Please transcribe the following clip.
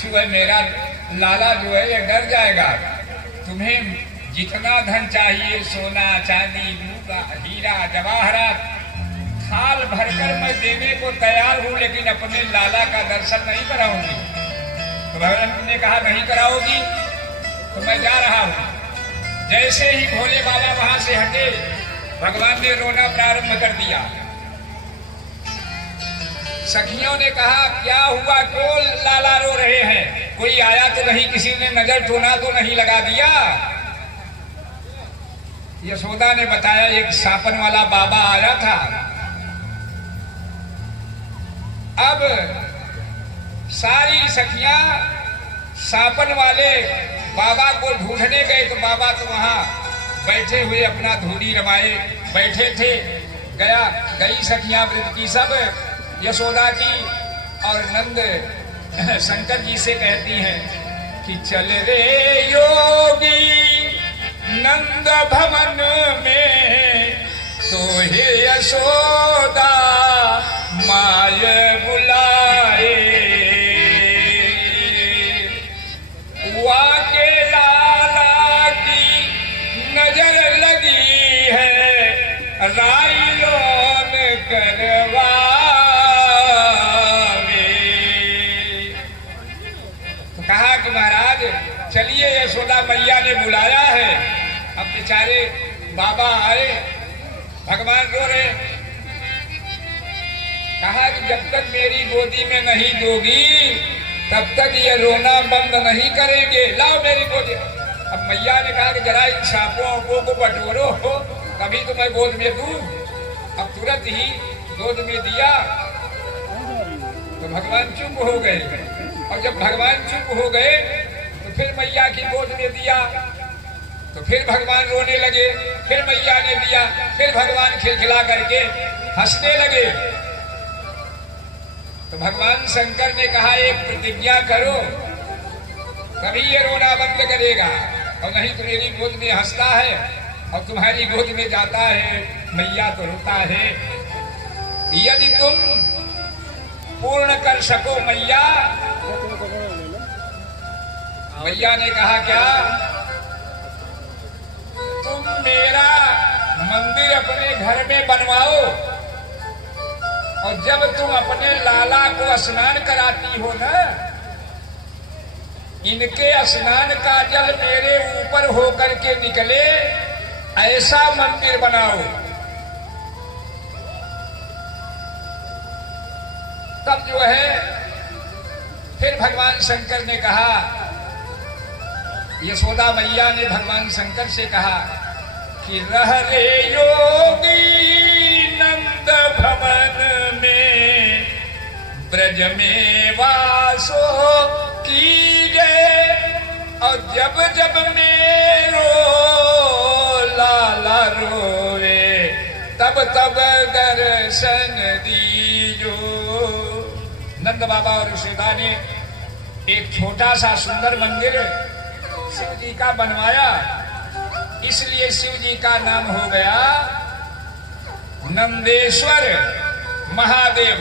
बिच्छू है, मेरा लाला जो है ये डर जाएगा। तुम्हें जितना धन चाहिए, सोना चांदी रूपा हीरा जवाहरात, थाल भरकर मैं देने को तैयार हूं, लेकिन अपने लाला का दर्शन नहीं कराऊंगी। तो भगवान ने कहा नहीं कराओगी तो मैं जा रहा हूं। जैसे ही भोले बाबा वहां से हटे, भगवान ने रोना प्रारंभ कर दिया। सखियों ने कहा क्या हुआ, क्यों लाला रो रहे हैं? कोई आया तो नहीं, किसी ने नजर टोना तो नहीं लगा दिया? यशोदा ने बताया एक सापन वाला बाबा आया था। अब सारी सखियां सापन वाले बाबा को ढूंढने गए तो बाबा तो वहां बैठे हुए अपना धूली रमाए बैठे थे। गई सखियां व्रत की सब यशोदा की और नंद शंकर जी से कहती हैं कि चल रे योगी नंद भवन में, तो हे यशोदा माय बुलाए। वाके लाला की नजर लगी है, राइलोन करवा। कहा कि महाराज चलिए, यशोदा मैया ने बुलाया है। अब बेचारे बाबा आए, भगवान रो रहे। कहा कि जब तक मेरी गोदी में नहीं दोगी तब तक ये रोना बंद नहीं करेंगे, लाओ मेरी गोदी। अब मैया ने कहा कि जरा इन सांपों को बटोरो हो, तभी तो मैं गोद में दूं। अब तुरंत ही गोद में दिया तो भगवान चुप हो गए। और जब भगवान चुप हो गए तो फिर मैया की गोद में दिया तो फिर भगवान रोने लगे। फिर मैया ने दिया, फिर भगवान खिलखिला करके हंसने लगे। तो भगवान शंकर ने कहा एक प्रतिज्ञा करो, तभी ये रोना बंद करेगा, और नहीं तो मेरी गोद में हंसता है और तुम्हारी गोद में जाता है मैया तो रोता है। यदि तुम पूर्ण कर सको मैया। मैया ने कहा क्या, तुम मेरा मंदिर अपने घर में बनवाओ, और जब तुम अपने लाला को स्नान कराती हो ना, इनके स्नान का जल मेरे ऊपर होकर के निकले, ऐसा मंदिर बनाओ। तब जो है फिर भगवान शंकर ने कहा, यशोदा मैया ने भगवान शंकर से कहा कि रह रे योगी नंद भवन में, ब्रज में वासो कीजिए, और जब जब मेरो लाला रोवे तब तब दर्शन दीजो। नंद बाबा और यशोदा ने एक छोटा सा सुंदर मंदिर शिव जी का बनवाया, इसलिए शिव जी का नाम हो गया नंदेश्वर महादेव।